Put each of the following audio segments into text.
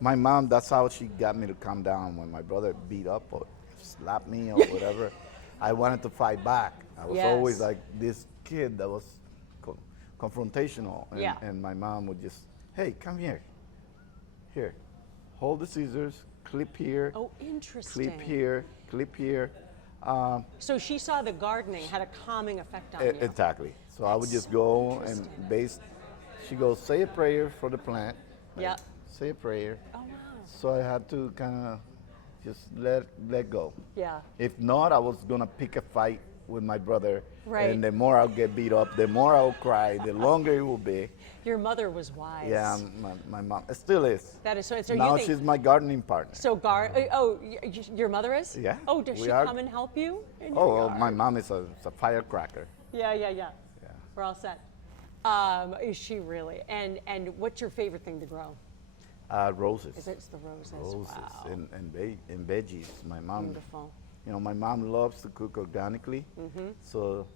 My mom, that's how she got me to calm down when my brother beat up or slapped me or whatever. I wanted to fight back. I was always Yes. like this kid that was co- confrontational, Yeah. and my mom would just, hey, come here, here, hold the scissors, clip here, Oh, clip interesting. here, clip here. Um, So she saw the gardening had a calming effect on you. exactly. So I would That's just so go and interesting. she goes, say a prayer for the plant, like Yeah. say a prayer. Oh, wow. So I had to kind of just let go. Yeah. If not, I was gonna pick a fight with my brother, Right. and the more I'll get beat up, the more I'll cry, the longer it will be. Your mother was wise. Yeah, my mom still is. That is so. So Now you think she's my gardening partner. so? Your mother is? Yeah, Oh, does we she are- come and help you in Oh, your well, yard? my mom is a firecracker. Yeah, yeah, yeah. Yeah. We're all set. Is she really? And what's your favorite thing to grow? Roses. Is it the roses? Roses Wow. and veggies. My mom, Beautiful. you know, my mom loves to cook organically. So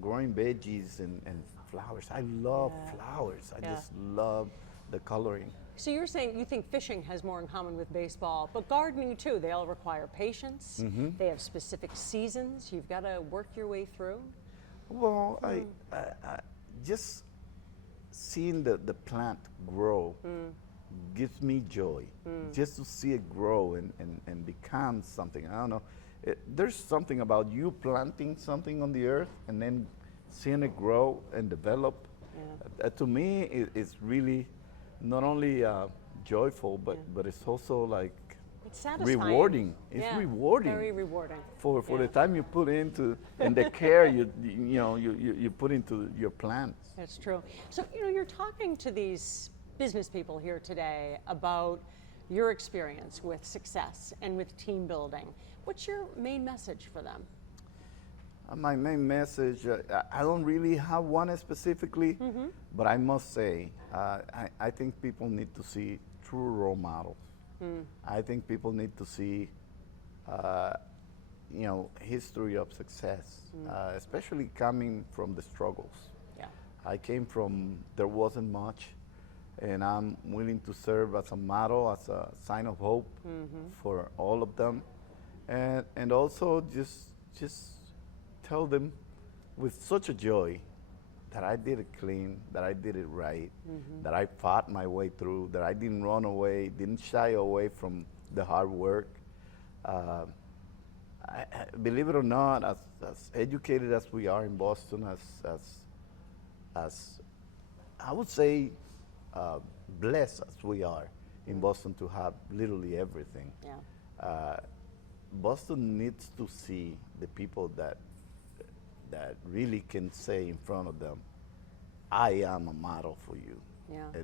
growing veggies and flowers. I love flowers. I Yeah. just love the coloring. So you're saying you think fishing has more in common with baseball, but gardening too. They all require patience. They have specific seasons. You've got to work your way through. Well, I just seeing the plant grow gives me joy. Just to see it grow and become something. I don't know. There's something about you planting something on the earth and then seeing it grow and develop. To me, it's really not only joyful, but it's also like It's satisfying. rewarding. It's Yeah, rewarding. Very rewarding. For Yeah. the time you put into and the care you put into your plants. That's true. So, you're talking to these business people here today about your experience with success and with team building. What's your main message for them? My main message, I don't really have one specifically, but I must say, I think people need to see true role models. I think people need to see, history of success, especially coming from the struggles. Yeah. I came from there wasn't much, and I'm willing to serve as a model, as a sign of hope for all of them, and also just tell them with such a joy that I did it clean, that I did it right, that I fought my way through, that I didn't run away, didn't shy away from the hard work. Believe it or not, as educated as we are in Boston, as I would say, blessed as we are in Boston to have literally everything. Yeah. Boston needs to see the people that really can say in front of them, I am a model for you. Yeah.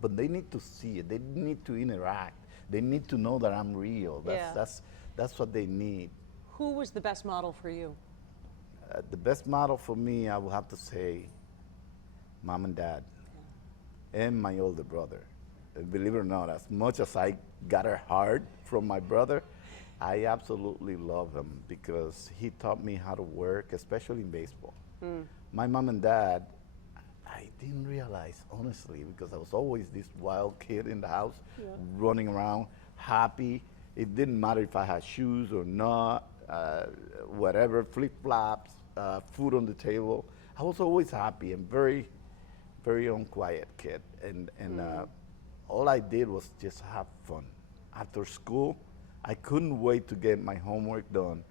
But they need to see it. They need to interact. They need to know that I'm real. That's what they need. Who was the best model for you? The best model for me, I will have to say, mom and dad, and my older brother. Believe it or not, as much as I got her hard from my brother, I absolutely love him because he taught me how to work, especially in baseball. My mom and dad, I didn't realize, honestly, because I was always this wild kid in the house, running around, happy. It didn't matter if I had shoes or not, whatever, flip-flops, food on the table. I was always happy and very, very unquiet kid. And all I did was just have fun. After school, I couldn't wait to get my homework done,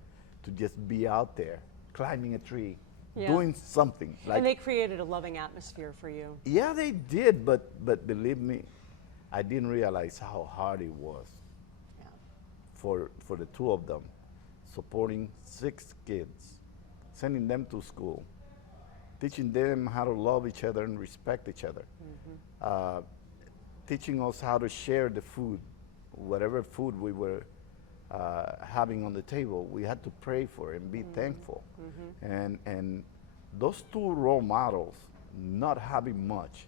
to just be out there, climbing a tree, doing something. And they created a loving atmosphere for you. Yeah, they did, but believe me, I didn't realize how hard it was Yeah. for the two of them, supporting 6 kids, sending them to school, teaching them how to love each other and respect each other, teaching us how to share the food, whatever food we were having on the table. We had to pray for it and be thankful. And those 2 role models, not having much,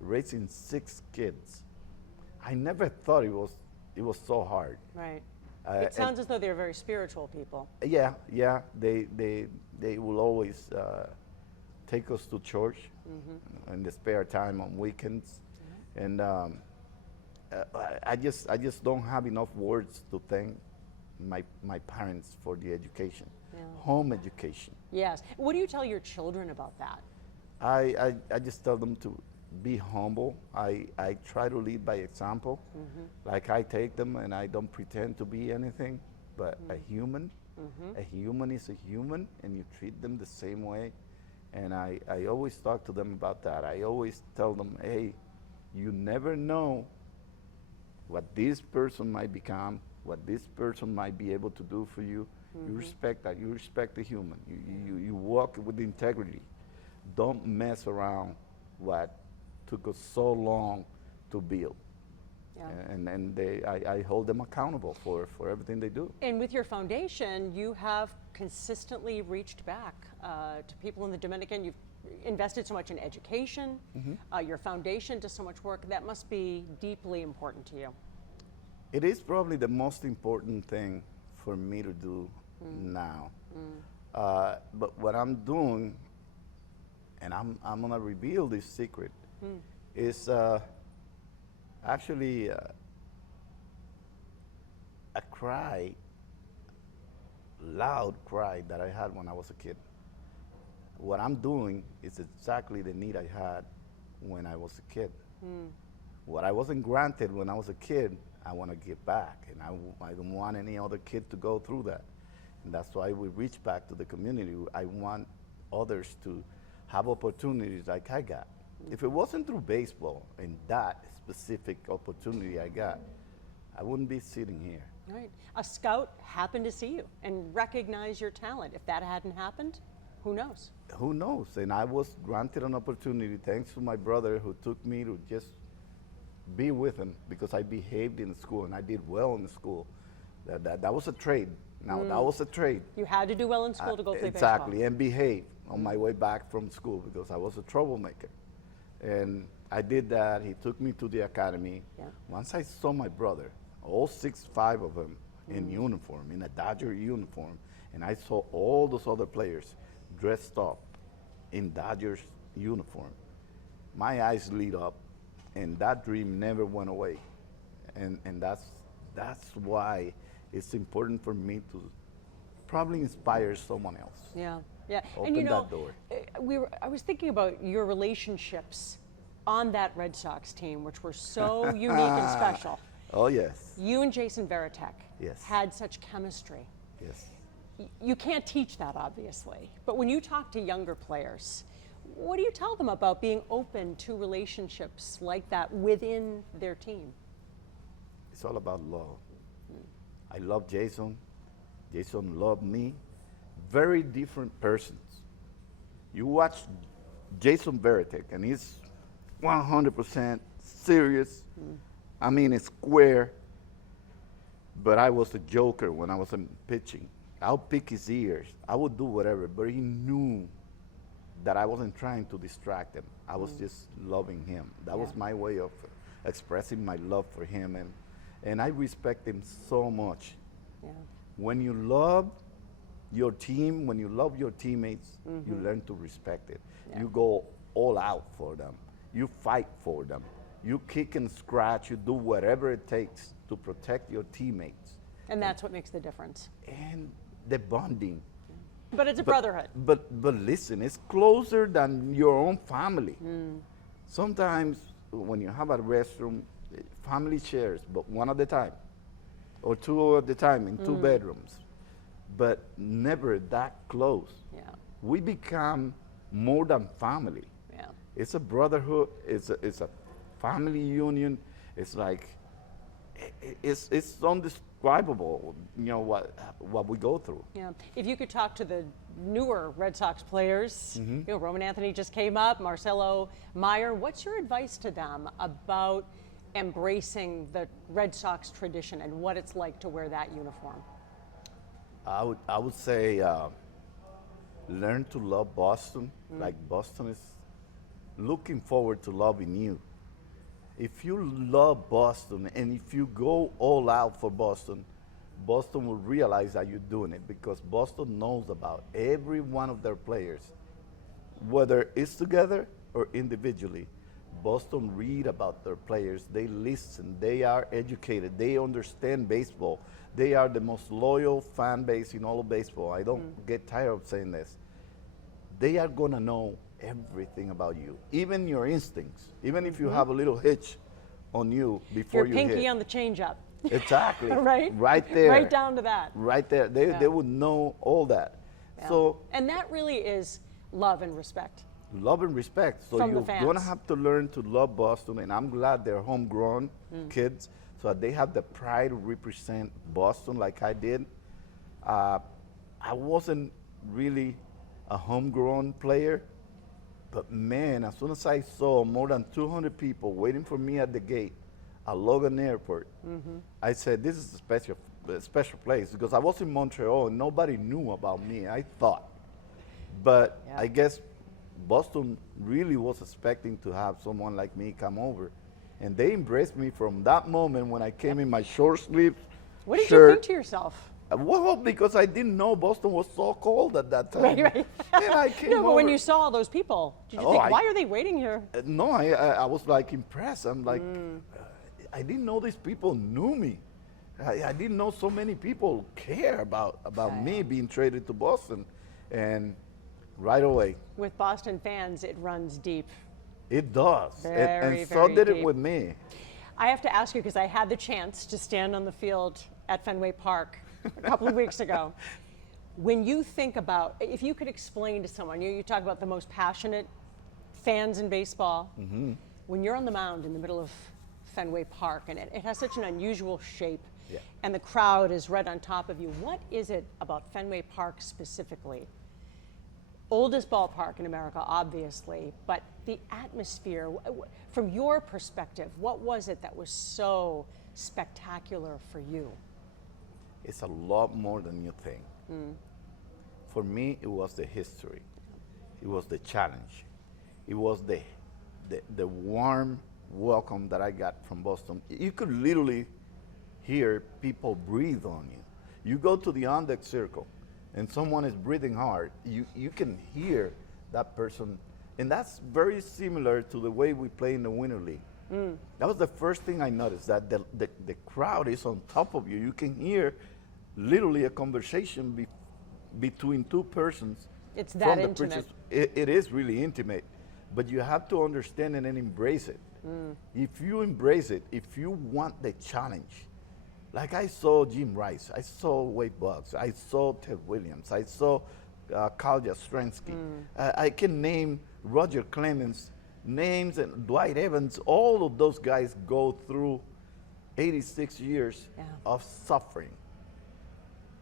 raising 6 kids, I never thought it was so hard. Right. It sounds as though they're very spiritual people. Yeah, they will always take us to church in the spare time on weekends, and I just don't have enough words to thank my parents for the education, Yeah. home education. Yes. What do you tell your children about that? I just tell them to be humble. I try to lead by example. Like I take them and I don't pretend to be anything but a human. A human is a human and you treat them the same way. And I always talk to them about that. I always tell them, hey, you never know what this person might become, what this person might be able to do for you. You respect that. You respect the human. You walk with integrity. Don't mess around what took us so long to build. Yeah. And I hold them accountable for everything they do. And with your foundation, you have consistently reached back to people in the Dominican. You've invested so much in education. Your foundation does so much work. That must be deeply important to you. It is probably the most important thing for me to do now. But what I'm doing, and I'm gonna reveal this secret, is actually a cry, loud cry that I had when I was a kid. What I'm doing is exactly the need I had when I was a kid. What I wasn't granted when I was a kid, I want to give back, and I don't want any other kid to go through that. And that's why we reach back to the community. I want others to have opportunities like I got. If it wasn't through baseball and that specific opportunity I got, I wouldn't be sitting here. Right. A scout happened to see you and recognize your talent. If that hadn't happened, who knows? Who knows? And I was granted an opportunity thanks to my brother who took me to just be with him because I behaved in school and I did well in school. That was a trade. Now that was a trade. You had to do well in school to go play Exactly, baseball. and behave on my way back from school because I was a troublemaker. And I did that. He took me to the academy. Yeah. Once I saw my brother, all 6'5" of them in uniform, in a Dodger uniform, and I saw all those other players dressed up in Dodgers uniform, my eyes lit up, and that dream never went away. And that's why it's important for me to probably inspire someone else. Yeah, yeah. Open and you know, that door. I was thinking about your relationships on that Red Sox team, which were so unique and special. Oh, yes. You and Jason Varitek Yes. had such chemistry. Yes. You can't teach that, obviously. But when you talk to younger players, what do you tell them about being open to relationships like that within their team? It's all about love. I love Jason. Jason loved me. Very different persons. You watch Jason Varitek, and he's 100% serious. I mean, it's square. But I was a joker when I was pitching. I'll pick his ears. I would do whatever, but he knew that I wasn't trying to distract him. I was just loving him. That was my way of expressing my love for him, and I respect him so much. Yeah. When you love your team, when you love your teammates, you learn to respect it. Yeah. You go all out for them. You fight for them. You kick and scratch. You do whatever it takes to protect your teammates. And that's what makes the difference. And the bonding. But it's a brotherhood. But listen, it's closer than your own family. Sometimes when you have a restroom, family shares, but one at a time, or two at a time in two bedrooms, but never that close. Yeah. We become more than family. Yeah. It's a brotherhood. It's a family union. It's like it's indescribable. You know what we go through. Yeah. If you could talk to the newer Red Sox players, you know, Roman Anthony just came up, Marcelo Meyer. What's your advice to them about embracing the Red Sox tradition and what it's like to wear that uniform? I would say learn to love Boston like Boston is looking forward to loving you. If you love Boston and if you go all out for Boston, Boston will realize that you're doing it because Boston knows about every one of their players, whether it's together or individually. Boston read about their players. They listen. They are educated. They understand baseball. They are the most loyal fan base in all of baseball. I don't get tired of saying this. They are going to know everything about you, even your instincts, even if you have a little hitch on you before Your you hit. pinky on the changeup. Exactly. Right? Right there. Right down to that. Right there. They would know all that. Yeah. So and that really is love and respect. love and respect. So From the you're going to fans. have to learn to love Boston, and I'm glad they're homegrown kids, so that they have the pride to represent Boston like I did. I wasn't really a homegrown player, but man, as soon as I saw more than 200 people waiting for me at the gate at Logan Airport, I said, this is a special place, because I was in Montreal and nobody knew about me, I thought. But Yeah. I guess Boston really was expecting to have someone like me come over. And they embraced me from that moment when I came in my short sleeve What did shirt. you think to yourself? Well, because I didn't know Boston was so cold at that time. Right. And I came No, but when over. you saw all those people, did you Oh, think, why are they waiting here? No, I was like impressed. I'm like, I didn't know these people knew me. I didn't know so many people care about me being traded to Boston. And right away, With Boston fans, it runs deep. it does. Very, and so very did deep. it with me. I have to ask you, because I had the chance to stand on the field at Fenway Park a couple of weeks ago. When you think about, if you could explain to someone, you talk about the most passionate fans in baseball, when you're on the mound in the middle of Fenway Park, and it has such an unusual shape, Yeah. and the crowd is right on top of you, what is it about Fenway Park specifically? Oldest ballpark in America, obviously, but the atmosphere, from your perspective, what was it that was so spectacular for you? It's a lot more than you think. For me, it was the history. It was the challenge. It was the warm welcome that I got from Boston. You could literally hear people breathe on you. You go to the on-deck circle, and someone is breathing hard, you can hear that person. And that's very similar to the way we play in the Winter League. That was the first thing I noticed, that the crowd is on top of you. You can hear literally a conversation between two persons. It's that from the intimate. pitches. It is really intimate, but you have to understand it and embrace it. If you embrace it, if you want the challenge, like I saw Jim Rice, I saw Wade Boggs, I saw Ted Williams, I saw Kyle Jastrzemski. I can name Roger Clemens, names, and Dwight Evans. All of those guys go through 86 years of suffering,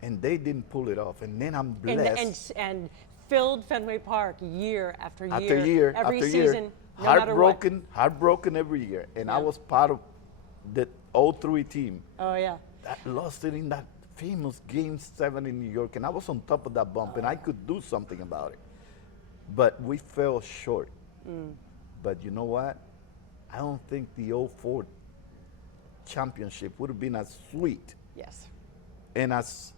and they didn't pull it off. And then I'm blessed. And filled Fenway Park year after year, After year, every after season, year, no matter what. heartbroken every year. And I Yeah. was part of the 03 team Oh yeah. that lost it in that famous Game 7 in New York, and I was on top of that bump, and I could do something about it. But we fell short. But you know what? I don't think the 04 championship would have been as sweet Yes. and as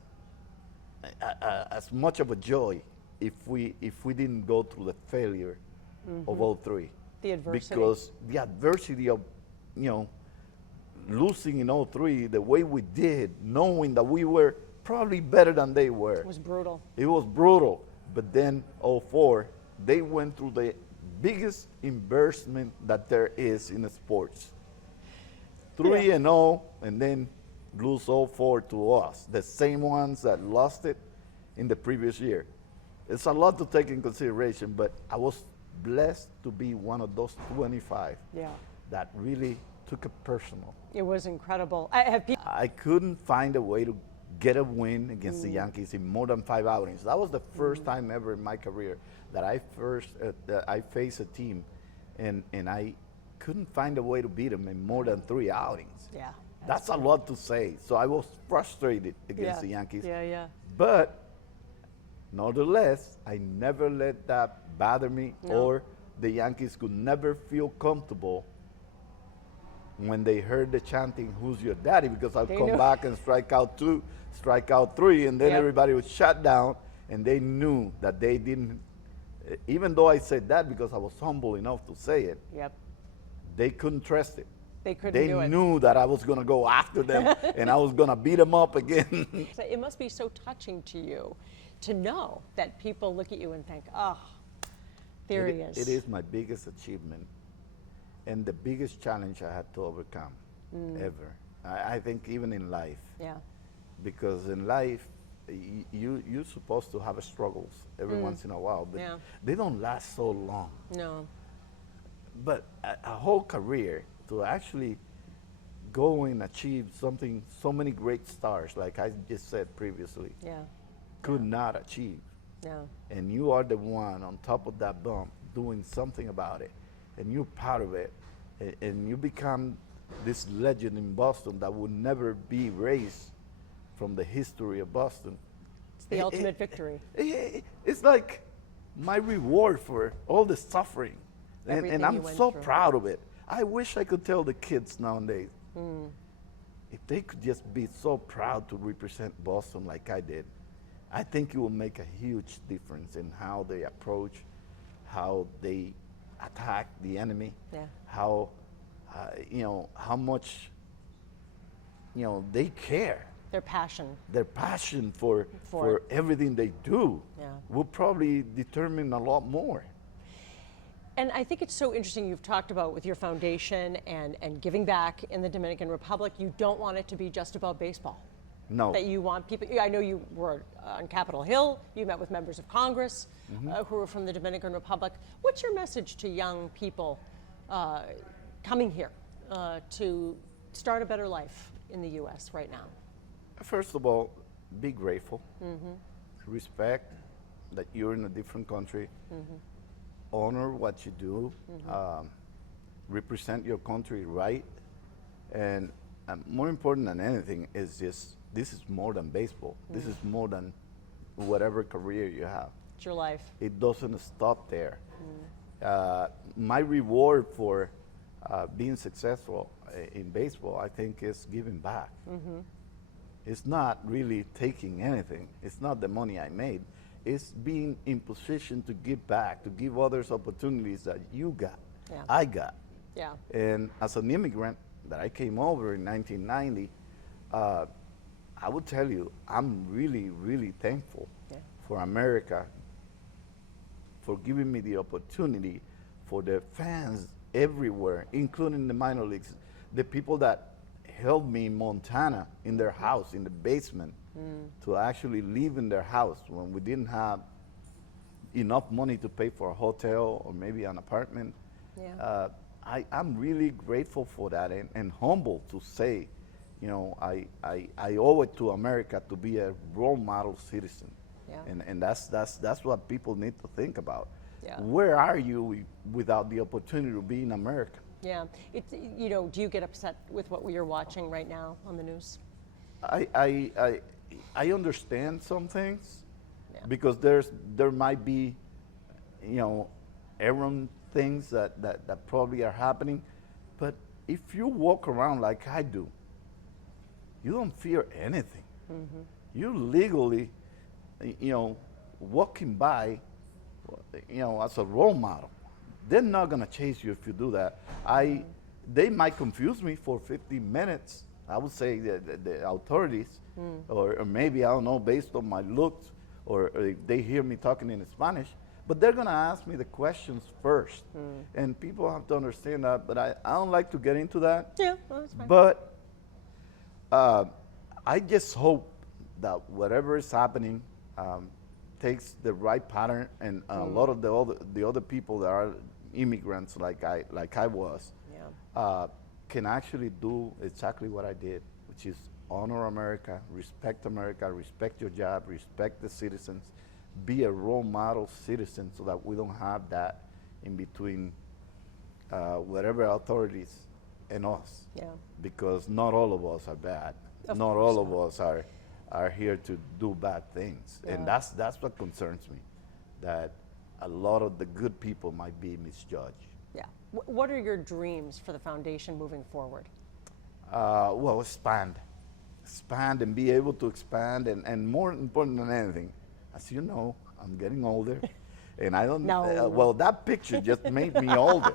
much of a joy if we didn't go through the failure of 03. The adversity. Because the adversity of, losing in 03 the way we did, knowing that we were probably better than they were. It was brutal. It was brutal. But then 04, they went through the biggest embarrassment that there is in sports. 3-0, and then lose 04 to us, the same ones that lost it in the previous year. It's a lot to take in consideration, but I was blessed to be one of those 25 Yeah. that really took it personal. It was incredible. I couldn't find a way to get a win against the Yankees in more than 5 outings. That was the first time ever in my career that I faced a team, and I couldn't find a way to beat them in more than 3 outings. Yeah. That's a lot to say. So I was frustrated against the Yankees. Yeah. But nonetheless, I never let that bother me, or the Yankees could never feel comfortable when they heard the chanting, "Who's your daddy?" Because I'd come back and strike out 2, strike out 3, and then everybody would shut down, and they knew that they didn't, even though I said that because I was humble enough to say it, Yep. they couldn't trust it. They couldn't They do it. knew that I was going to go after them and I was going to beat them up again. So it must be so touching to you to know that people look at you and think, oh, there he is. It is my biggest achievement and the biggest challenge I had to overcome ever. I think even in life. Yeah. Because in life, you're supposed to have struggles every once in a while, but Yeah. they don't last so long. No. But a whole career to actually go and achieve something so many great stars, like I just said previously, Yeah. could not achieve. Yeah. And you are the one on top of that bump doing something about it, and you're proud of it, and you become this legend in Boston that will never be erased from the history of Boston. It's the ultimate victory. It's like my reward for all the suffering. Everything And you I'm went so through. proud of it. I wish I could tell the kids nowadays, if they could just be so proud to represent Boston like I did, I think it will make a huge difference in how they approach, how they attack the enemy, Yeah. how, how much, they care. Their passion. Their passion for For- everything they do Yeah. will probably determine a lot more. And I think it's so interesting you've talked about with your foundation and giving back in the Dominican Republic, you don't want it to be just about baseball. No. That you want people, I know you were on Capitol Hill, you met with members of Congress who were from the Dominican Republic. What's your message to young people coming here to start a better life in the U.S. right now? First of all, be grateful. Respect that you're in a different country. Honor what you do. Represent your country right. And more important than anything is just, this is more than baseball. This is more than whatever career you have. It's your life. It doesn't stop there. My reward for being successful in baseball, I think, is giving back. It's not really taking anything. It's not the money I made. It's being in position to give back, to give others opportunities that you got, Yeah. I got. Yeah. And as an immigrant that I came over in 1990, I would tell you, I'm really, really thankful Yeah. for America for giving me the opportunity, for the fans everywhere, including the minor leagues, the people that held me in Montana in their house, in the basement, to actually live in their house when we didn't have enough money to pay for a hotel or maybe an apartment. Yeah. I'm really grateful for that and humble to say, I owe it to America to be a role model citizen. Yeah. And that's what people need to think about. Yeah. Where are you without the opportunity to be in America? Yeah. It's, do you get upset with what you're watching right now on the news? I understand some things Yeah. because there might be, errant things that probably are happening. But if you walk around like I do, you don't fear anything. You legally, walking by, as a role model. They're not gonna chase you if you do that. They might confuse me for 15 minutes. I would say the authorities, or maybe, I don't know, based on my looks, or they hear me talking in Spanish, but they're gonna ask me the questions first. And people have to understand that, but I don't like to get into that. Yeah, well, that's fine. But I just hope that whatever is happening takes the right pattern, and a lot of the other people that are immigrants like I was Yeah. can actually do exactly what I did, which is honor America, respect your job, respect the citizens, be a role model citizen so that we don't have that in between whatever authorities and us. Yeah. Because not all of us are bad. Of Not course all of not. us are here to do bad things. Yeah. And that's what concerns me, that a lot of the good people might be misjudged. Yeah. What are your dreams for the foundation moving forward? Well, expand and be able to expand, and more important than anything, as you know, I'm getting older, And I don't, No. well, that picture just made me older,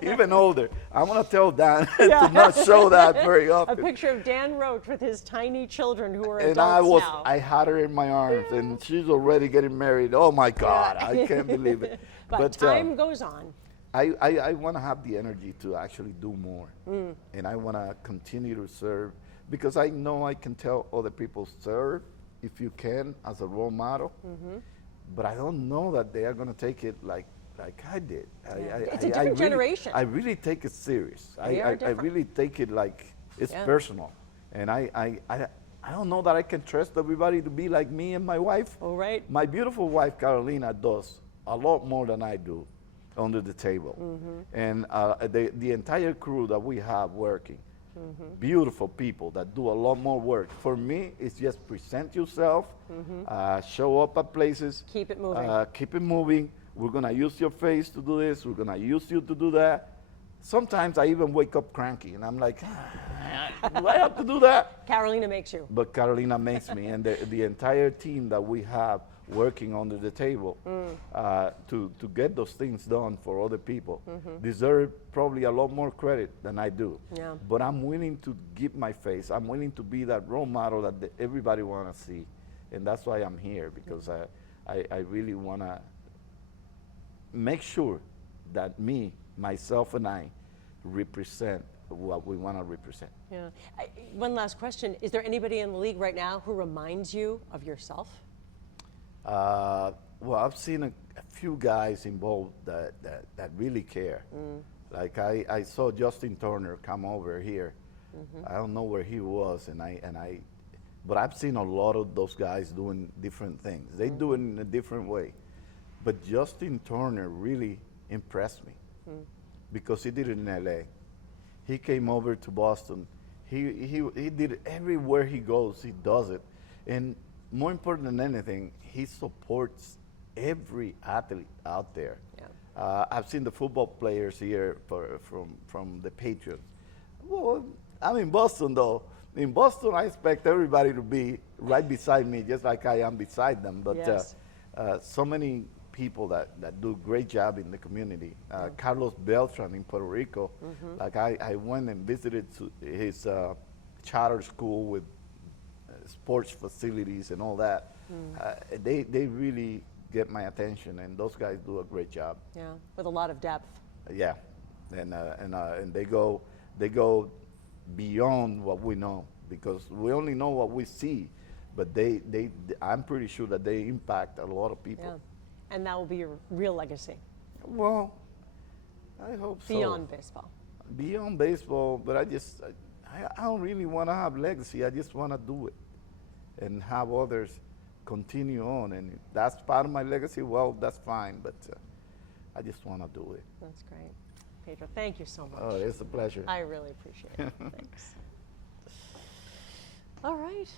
even older. I'm going to tell Dan Yeah. to not show that very A often. picture of Dan Roach with his tiny children who are And adults now. I had her in my arms, and she's already getting married. Oh my God, Yeah. I can't believe it. But time goes on. I want to have the energy to actually do more, and I want to continue to serve, because I know I can tell other people serve if you can as a role model, but I don't know that they are going to take it like I did. It's a different generation. I really take it serious. They are I different. really take it like it's Yeah. personal, and I don't know that I can trust everybody to be like me and my wife. All right. My beautiful wife Carolina does a lot more than I do under the table, and the entire crew that we have working, beautiful people that do a lot more work. For me, it's just present yourself, show up at places, Keep it moving. keep it moving. We're gonna use your face to do this. We're gonna use you to do that. Sometimes I even wake up cranky, and I'm like, do I have to do that? Carolina makes you. But Carolina makes me, and the entire team that we have working under the table to get those things done for other people deserve probably a lot more credit than I do. Yeah. But I'm willing to give my face. I'm willing to be that role model that everybody want to see, and that's why I'm here, because I really want to make sure that me, myself, and I represent what we want to represent. Yeah. One last question. Is there anybody in the league right now who reminds you of yourself? Well, I've seen a few guys involved that really care. Like I saw Justin Turner come over here. I don't know where he was, but I've seen a lot of those guys doing different things. They do it in a different way. But Justin Turner really impressed me because he did it in LA. He came over to Boston. He did it everywhere he goes. He does it, and more important than anything, he supports every athlete out there. Yeah. I've seen the football players here from the Patriots. Well, I'm in Boston though. In Boston, I expect everybody to be right beside me, just like I am beside them. But Yes. so many people that do a great job in the community. Carlos Beltran in Puerto Rico, like I went and visited his charter school with sports facilities and all that. They really get my attention, and those guys do a great job. Yeah, with a lot of depth. Yeah, and they go beyond what we know, because we only know what we see, but I'm pretty sure that they impact a lot of people. Yeah. And that will be your real legacy. Well, I hope so. Beyond baseball. Beyond baseball, but I don't really want to have legacy. I just want to do it and have others continue on. And if that's part of my legacy, well, that's fine, but I just want to do it. That's great. Pedro, thank you so much. Oh, it's a pleasure. I really appreciate it. Thanks. All right.